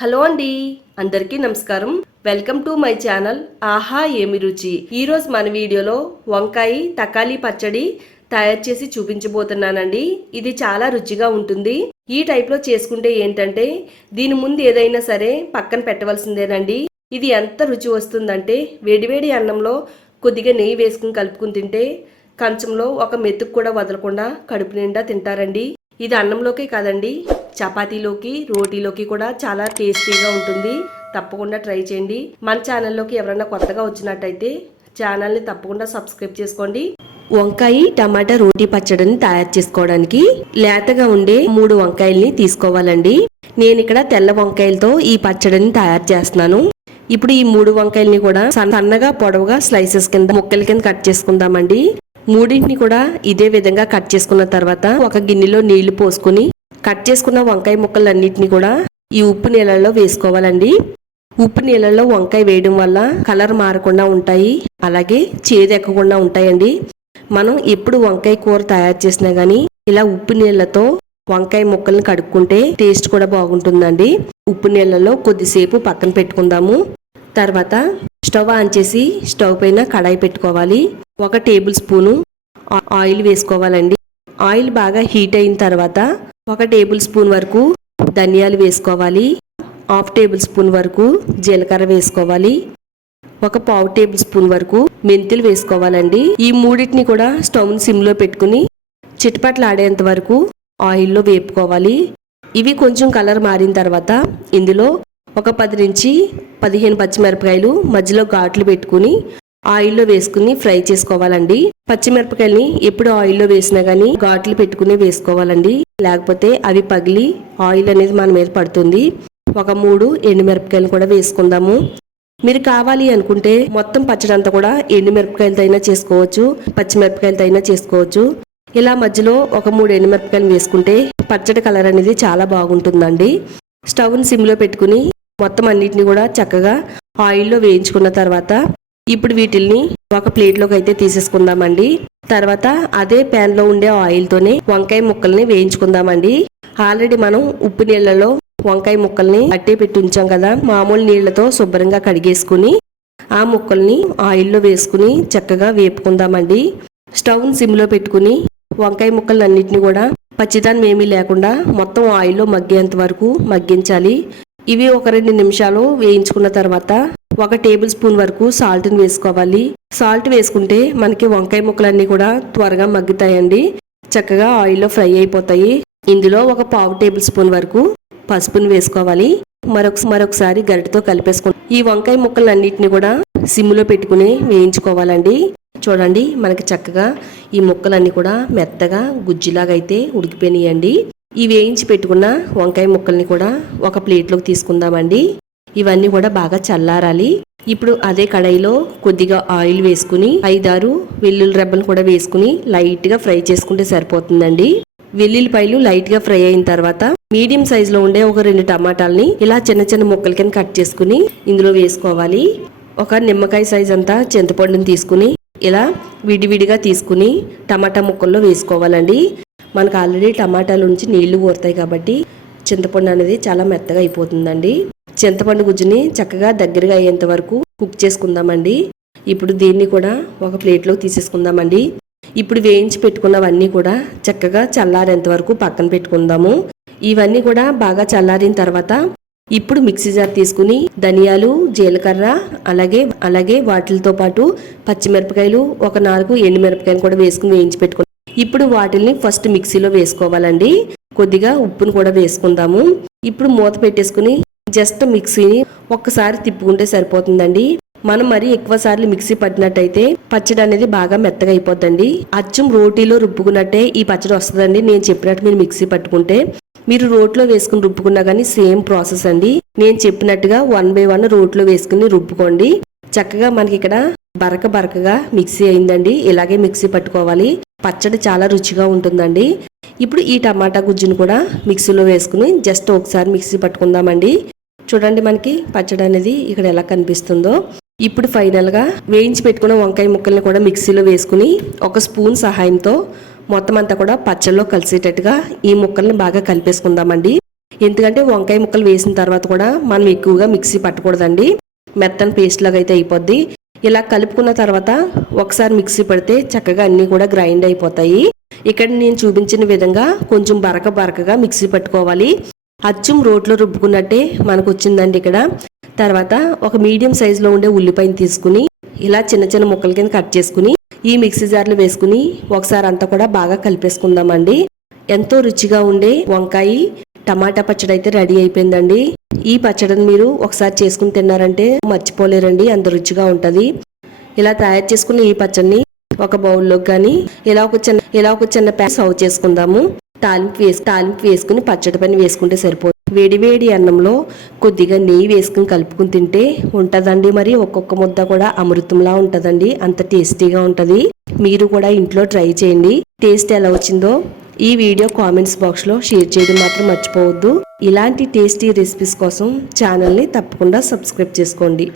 Hello అండి అందరికీ నమస్కారం. వెల్కమ్ టు మై ఛానల్ ఆహా ఏమి రుచి. ఈరోజు మన వీడియోలో వంకాయ తకాలి పచ్చడి తయారు చేసి చూపించబోతున్నానండి. ఇది చాలా రుచిగా ఉంటుంది. ఈ టైప్లో చేసుకుంటే ఏంటంటే దీని ముందు ఏదైనా సరే పక్కన పెట్టవలసిందేనండి. ఇది ఎంత రుచి వస్తుందంటే వేడివేడి అన్నంలో కొద్దిగా నెయ్యి వేసుకుని కలుపుకుని తింటే కంచంలో ఒక మెతుకు కూడా వదలకుండా కడుపు నిండా తింటారండి. ఇది అన్నంలోకే కాదండి చపాతీలోకి రోటీలోకి కూడా చాలా టేస్టీగా ఉంటుంది. తప్పకుండా ట్రై చేయండి. మన ఛానల్లోకి ఎవరైనా కొత్తగా వచ్చినట్టయితే ఛానల్ని తప్పకుండా సబ్స్క్రైబ్ చేసుకోండి. వంకాయ టమాటా రోటీ పచ్చడిని తయారు చేసుకోవడానికి లేతగా ఉండే మూడు వంకాయల్ని తీసుకోవాలండి. నేను ఇక్కడ తెల్ల వంకాయలతో ఈ పచ్చడిని తయారు చేస్తున్నాను. ఇప్పుడు ఈ మూడు వంకాయల్ని కూడా సన్న- సన్నగా పొడవుగా స్లైసెస్ కింద ముక్కల కింద కట్ చేసుకుందామండి. మూడింటిని కూడా ఇదే విధంగా కట్ చేసుకున్న తర్వాత ఒక గిన్నెలో నీళ్ళు పోసుకుని కట్ చేసుకున్న వంకాయ ముక్కలన్నిటిని కూడా ఈ ఉప్పు నీళ్ళల్లో వేసుకోవాలండి. ఉప్పు నీళ్ళల్లో వంకాయ వేయడం వల్ల కలర్ మారకుండా ఉంటాయి. అలాగే చేదు ఎక్కకుండా ఉంటాయండి. మనం ఎప్పుడు వంకాయ కూర తయారు చేసినా గానీ ఇలా ఉప్పు నీళ్ళతో వంకాయ ముక్కల్ని కడుక్కుంటే టేస్ట్ కూడా బాగుంటుందండి. ఉప్పు నీళ్ళలో కొద్దిసేపు పక్కన పెట్టుకుందాము. తర్వాత స్టవ్ ఆన్ చేసి స్టవ్ పైన కడాయి పెట్టుకోవాలి. ఒక టేబుల్ స్పూను ఆయిల్ వేసుకోవాలండి. ఆయిల్ బాగా హీట్ అయిన తర్వాత ఒక టేబుల్ స్పూన్ వరకు ధనియాలు వేసుకోవాలి. హాఫ్ టేబుల్ స్పూన్ వరకు జీలకర్ర వేసుకోవాలి. ఒక పావు టేబుల్ స్పూన్ వరకు మెంతులు వేసుకోవాలండి. ఈ మూడింటిని కూడా స్టవ్ సిమ్లో పెట్టుకుని చిటపట్లు ఆడేంత వరకు ఆయిల్లో వేపుకోవాలి. ఇవి కొంచెం కలర్ మారిన తర్వాత ఇందులో ఒక పది నుంచి పదిహేను పచ్చిమిరపకాయలు మధ్యలో ఘాట్లు పెట్టుకుని ఆయిల్లో వేసుకుని ఫ్రై చేసుకోవాలండి. పచ్చిమిరపకాయల్ని ఎప్పుడు ఆయిల్లో వేసినా గానీ ఘాట్లు పెట్టుకుని వేసుకోవాలండి. లేకపోతే అవి పగిలి ఆయిల్ అనేది మన మీద పడుతుంది. ఒక మూడు ఎండుమిరపకాయలు కూడా వేసుకుందాము. మీరు కావాలి అనుకుంటే మొత్తం పచ్చడి అంతా కూడా ఎండుమిరపకాయలతో అయినా చేసుకోవచ్చు పచ్చిమిరపకాయలతో అయినా చేసుకోవచ్చు. ఇలా మధ్యలో ఒక మూడు ఎండుమిరపకాయలు వేసుకుంటే పచ్చడి కలర్ అనేది చాలా బాగుంటుందండి. స్టవ్ని సిమ్లో పెట్టుకుని మొత్తం అన్నిటిని కూడా చక్కగా ఆయిల్లో వేయించుకున్న తర్వాత ఇప్పుడు వీటిల్ని ఒక ప్లేట్లోకి అయితే తీసేసుకుందామండి. తర్వాత అదే ప్యాన్లో ఉండే ఆయిల్తోనే వంకాయ ముక్కల్ని వేయించుకుందామండి. ఆల్రెడీ మనం ఉప్పు నీళ్ళలో వంకాయ ముక్కల్ని అట్టే పెట్టి ఉంచాం కదా మామూలు నీళ్ళతో శుభ్రంగా కడిగేసుకుని ఆ ముక్కల్ని ఆయిల్లో వేసుకుని చక్కగా వేపుకుందామండి. స్టవ్ని సిమ్లో పెట్టుకుని వంకాయ ముక్కలన్నిటిని కూడా పచ్చిదాన్ని ఏమీ లేకుండా మొత్తం ఆయిల్లో మగ్గేంత వరకు మగ్గించాలి. ఇవి ఒక రెండు నిమిషాలు వేయించుకున్న తర్వాత ఒక టేబుల్ స్పూన్ వరకు సాల్ట్ని వేసుకోవాలి. సాల్ట్ వేసుకుంటే మనకి వంకాయ ముక్కలన్నీ కూడా త్వరగా మగ్గుతాయండి. చక్కగా ఆయిల్లో ఫ్రై అయిపోతాయి. ఇందులో ఒక పావు టేబుల్ స్పూన్ వరకు పసుపుని వేసుకోవాలి. మరొక మరొకసారి గరిటతో కలిపేసుకుని ఈ వంకాయ ముక్కలన్నిటిని కూడా సిమ్లో పెట్టుకుని వేయించుకోవాలండి. చూడండి మనకి చక్కగా ఈ ముక్కలన్నీ కూడా మెత్తగా గుజ్జులాగా అయితే ఉడికిపోయినాయండి. ఈ వేయించి పెట్టుకున్న వంకాయ ముక్కల్ని కూడా ఒక ప్లేట్లోకి తీసుకుందామండి. ఇవన్నీ కూడా బాగా చల్లారాలి. ఇప్పుడు అదే కడాయిలో కొద్దిగా ఆయిల్ వేసుకుని ఐదారు వెల్లుల్లి రెబ్బలు కూడా వేసుకుని లైట్గా ఫ్రై చేసుకుంటే సరిపోతుందండి. వెల్లుల్లిపాయలు లైట్గా ఫ్రై అయిన తర్వాత మీడియం సైజులో ఉండే ఒక రెండు టమాటాలని ఇలా చిన్న చిన్న ముక్కల కింద కట్ చేసుకుని ఇందులో వేసుకోవాలి. ఒక నిమ్మకాయ సైజ్ అంతా చింతపండుని తీసుకుని ఇలా విడివిడిగా తీసుకుని టమాటా ముక్కల్లో వేసుకోవాలండి. మనకు ఆల్రెడీ టమాటాల నుంచి నీళ్ళు ఊరుతాయి కాబట్టి చింతపండు అనేది చాలా మెత్తగా అయిపోతుందండి. చింతపండు గుజ్జుని చక్కగా దగ్గరగా అయ్యేంత వరకు కుక్ చేసుకుందామండి. ఇప్పుడు దీన్ని కూడా ఒక ప్లేట్లో తీసేసుకుందామండి. ఇప్పుడు వేయించి పెట్టుకున్నవన్నీ కూడా చక్కగా చల్లారేంత వరకు పక్కన పెట్టుకుందాము. ఇవన్నీ కూడా బాగా చల్లారిన తర్వాత ఇప్పుడు మిక్సీ జార్ తీసుకుని ధనియాలు జీలకర్ర అలాగే అలాగే వాటితో పాటు పచ్చిమిరపకాయలు ఒక నాలుగు ఎండుమిరపకాయలు కూడా వేసుకుని వేయించి పెట్టుకుని ఇప్పుడు వాటిల్ని ఫస్ట్ మిక్సీలో వేసుకోవాలండి. కొద్దిగా ఉప్పును కూడా వేసుకుందాము. ఇప్పుడు మూత పెట్టేసుకుని జస్ట్ మిక్సీని ఒక్కసారి తిప్పుకుంటే సరిపోతుందండి. మనం మరి ఎక్కువ సార్లు మిక్సీ పట్టినట్టయితే పచ్చడి అనేది బాగా మెత్తగా అయిపోద్దండి. అచ్చం రోటీలో రుబ్బుకున్నట్టే ఈ పచ్చడి వస్తుందండి. నేను చెప్పినట్టు మీరు మిక్సీ పట్టుకుంటే. మీరు రోట్లో వేసుకుని రుబ్బుకున్నా కానీ సేమ్ ప్రాసెస్ అండి. నేను చెప్పినట్టుగా వన్ బై వన్ రోట్లో వేసుకుని రుబ్బుకోండి. చక్కగా మనకి ఇక్కడ బరక బరకగా మిక్సీ అయిందండి. ఇలాగే మిక్సీ పట్టుకోవాలి. పచ్చడి చాలా రుచిగా ఉంటుందండి. ఇప్పుడు ఈ టమాటా గుజ్జును కూడా మిక్సీలో వేసుకుని జస్ట్ ఒకసారి మిక్సీ పట్టుకుందామండి. చూడండి మనకి పచ్చడి అనేది ఇక్కడ ఎలా కనిపిస్తుందో. ఇప్పుడు ఫైనల్గా వేయించి పెట్టుకున్న వంకాయ ముక్కల్ని కూడా మిక్సీలో వేసుకుని ఒక స్పూన్ సహాయంతో మొత్తం అంతా కూడా పచ్చల్లో కలిసేటట్టుగా ఈ ముక్కల్ని బాగా కలిపేసుకుందామండి. ఎందుకంటే వంకాయ ముక్కలు వేసిన తర్వాత కూడా మనం ఎక్కువగా మిక్సీ పట్టకూడదండి. మెత్తని పేస్ట్ లాగా అయితే అయిపోద్ది. ఇలా కలుపుకున్న తర్వాత ఒకసారి మిక్సీ పడితే చక్కగా అన్నీ కూడా గ్రైండ్ అయిపోతాయి. ఇక్కడ నేను చూపించిన విధంగా కొంచెం బరక బరకగా మిక్సీ పట్టుకోవాలి. అచ్చం రోట్లో రుబ్బుకున్నట్టే మనకు వచ్చిందండి ఇక్కడ. తర్వాత ఒక మీడియం సైజులో ఉండే ఉల్లిపాయని తీసుకుని ఇలా చిన్న చిన్న ముక్కల కింద కట్ చేసుకుని ఈ మిక్సీ జార్లో వేసుకుని ఒకసారి అంతా కూడా బాగా కలిపేసుకుందామండి. ఎంతో రుచిగా ఉండే వంకాయ టమాటా పచ్చడి అయితే రెడీ అయిపోయిందండి. ఈ పచ్చడిని మీరు ఒకసారి చేసుకుని తిన్నారంటే మర్చిపోలేరండి అంత రుచిగా ఉంటుంది. ఇలా తయారు చేసుకున్న ఈ పచ్చడిని ఒక బౌల్లోకి కానీ ఇలా ఒక చిన్న ఇలా ఒక చిన్న ప్యాన్ సర్వ్ చేసుకుందాము. తాలింపు వేసి తాలింపు వేసుకుని పచ్చడి పని వేసుకుంటే సరిపోతుంది వేడి వేడి అన్నంలో కొద్దిగా నెయ్యి వేసుకుని కలుపుకుని తింటే ఉంటదండి. మరి ఒక్కొక్క ముద్ద కూడా అమృతంలా ఉంటదండి. అంత టేస్టీగా ఉంటది. మీరు కూడా ఇంట్లో ట్రై చేయండి. టేస్ట్ ఎలా వచ్చిందో ఈ వీడియో కామెంట్స్ బాక్స్లో షేర్ చేయడం మాత్రం మర్చిపోవద్దు. ఇలాంటి టేస్టీ రెసిపీస్ కోసం ఛానల్ని తప్పకుండా సబ్స్క్రైబ్ చేసుకోండి.